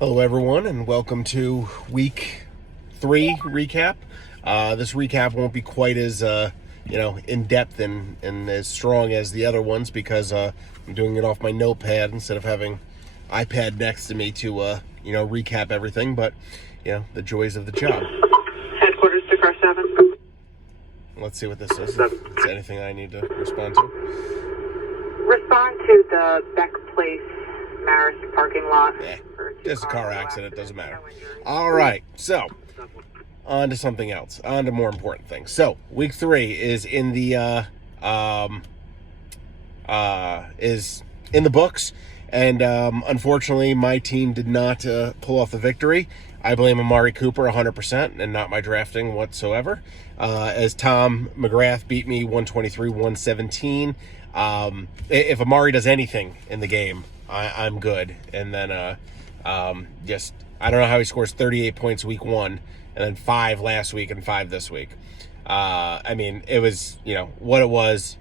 Hello, everyone, and welcome to week 3 recap. This recap won't be quite as in depth and as strong as the other ones because I'm doing it off my notepad instead of having iPad next to me to recap everything. But the joys of the job. Headquarters to car 7. Let's see what this is. If it's anything I need to respond to. Respond to the Beck Place Maris parking lot. Just a car accident, doesn't matter. All right, so on to something else, on to more important things. So week 3 is in the books, and unfortunately my team did not pull off the victory. I blame Amari Cooper 100% and not my drafting whatsoever, as Tom McGrath beat me 123-117. If Amari does anything in the game, I'm good. And then I don't know how he scores 38 points week 1 and then 5 last week and 5 this week. It was, what it was,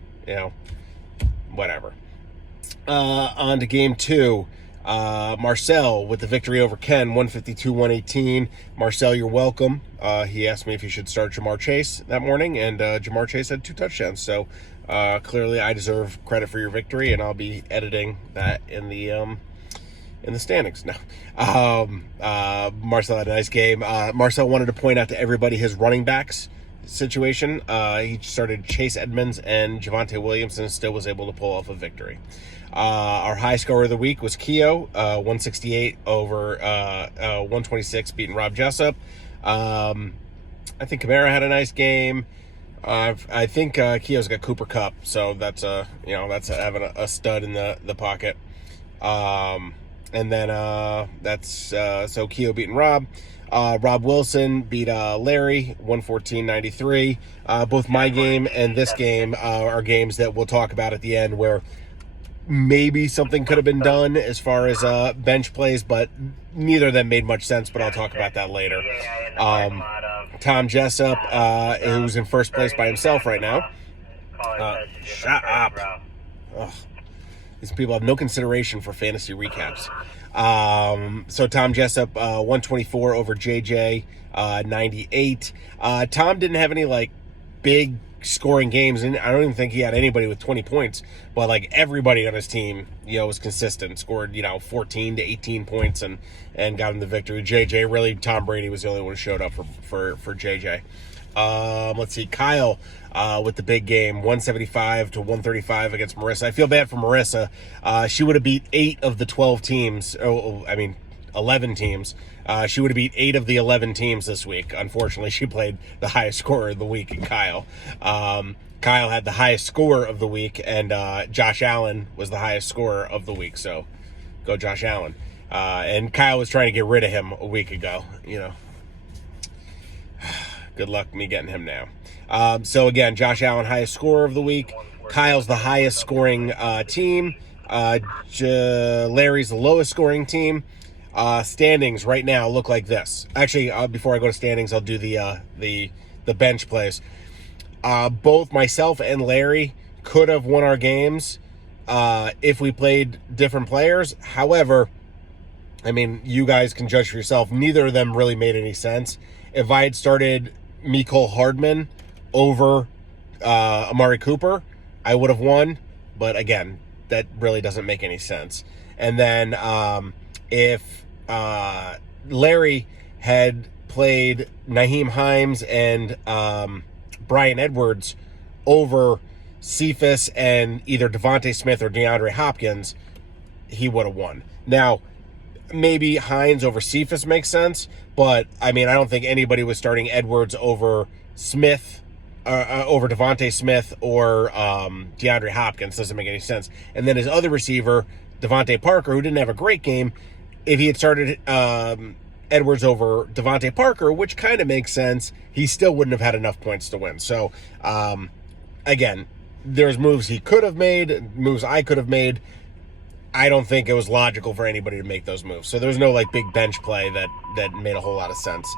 whatever. On to game 2. Marcel with the victory over Ken, 152-118. Marcel, you're welcome. He asked me if he should start Jamar Chase that morning, and Jamar Chase had 2 touchdowns. So clearly I deserve credit for your victory, and I'll be editing that in the standings. No. Marcel had a nice game. Marcel wanted to point out to everybody his running backs situation. He started Chase Edmonds and Javonte Williams and still was able to pull off a victory. Our high scorer of the week was Keo, 168 over 126, beating Rob Jessup. I think Kamara had a nice game. I think Keo's got Cooper Kupp, so that's having a stud in the pocket. And then so Keo beating Rob. Rob Wilson beat Larry 114-93. Both my game and this game are games that we'll talk about at the end where maybe something could have been done as far as bench plays, but neither of them made much sense, but I'll talk about that later. Tom Jessup, who's in first place by himself right now. Shut up. Ugh. These people have no consideration for fantasy recaps. So Tom Jessup, 124 over JJ, 98. Tom didn't have any big scoring games, and I don't even think he had anybody with 20 points, but everybody on his team was consistent, scored 14 to 18 points and got him the victory. JJ, really, Tom Brady was the only one who showed up for JJ. Let's see, Kyle with the big game, 175 to 135 against Marissa. I feel bad for Marissa. She would have beat 8 of the 12 teams. 11 teams. She would have beat 8 of the 11 teams this week. Unfortunately, she played the highest scorer of the week in Kyle. Kyle had the highest score of the week, and Josh Allen was the highest scorer of the week. So go Josh Allen. And Kyle was trying to get rid of him a week ago. Good luck me getting him now. So again, Josh Allen, highest scorer of the week. Kyle's the highest scoring team. Larry's the lowest scoring team. Standings right now look like this. Actually, before I go to standings, I'll do the bench plays. Both myself and Larry could have won our games if we played different players. However, you guys can judge for yourself. Neither of them really made any sense. If I had started Mecole Hardman over Amari Cooper, I would have won. But again, that really doesn't make any sense. And then if Larry had played Naheem Hines and Brian Edwards over Cephas and either Devontae Smith or DeAndre Hopkins, he would have won. Now, maybe Hines over Cephas makes sense, but I don't think anybody was starting Edwards over Smith, over Devontae Smith or DeAndre Hopkins. Doesn't make any sense. And then his other receiver, Devontae Parker, who didn't have a great game, if he had started Edwards over Devontae Parker, which kind of makes sense, he still wouldn't have had enough points to win. So, again, there's moves he could have made, moves I could have made. I don't think it was logical for anybody to make those moves. So there's no big bench play that made a whole lot of sense.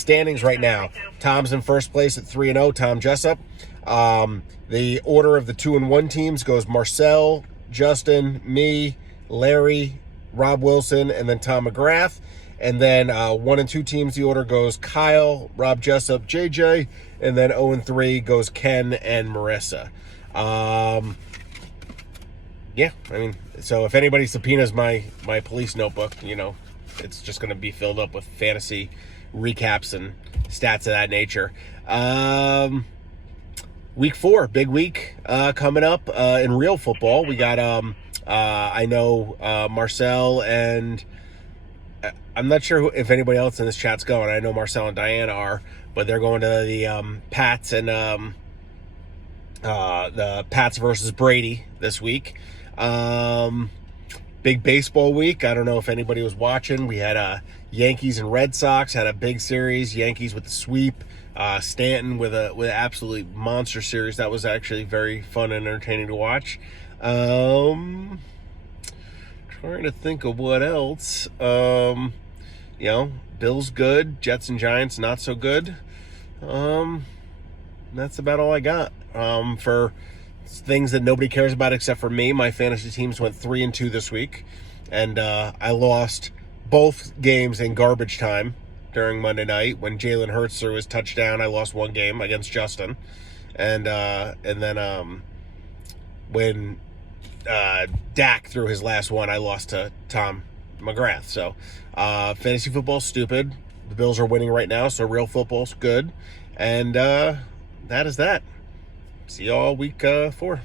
Standings right now. Tom's in first place at 3-0, Tom Jessup. The order of the 2-1 teams goes Marcel, Justin, me, Larry, Rob Wilson, and then Tom McGrath. And then 1 and 2 teams, the order goes Kyle, Rob Jessup, JJ, and then 0 and 3 goes Ken and Marissa. Yeah, I mean, so if anybody subpoenas my police notebook, it's just going to be filled up with fantasy recaps and stats of that nature. Week 4, big week coming up in real football. We got, I know Marcel and I'm not sure if anybody else in this chat's going. I know Marcel and Diana are, but they're going to the Pats and the Pats versus Brady this week. Big baseball week. I don't know if anybody was watching. We had Yankees and Red Sox had a big series. Yankees with the sweep. Stanton with an absolutely monster series. That was actually very fun and entertaining to watch. Trying to think of what else. Bills good. Jets and Giants not so good. That's about all I got. For things that nobody cares about except for me, my fantasy teams went 3 and 2 this week, and I lost both games in garbage time during Monday night. When Jalen Hurts threw his touchdown, I lost one game against Justin, and then when Dak threw his last one, I lost to Tom McGrath. So fantasy football's stupid. The Bills are winning right now, so real football's good, and that is that. See y'all week 4.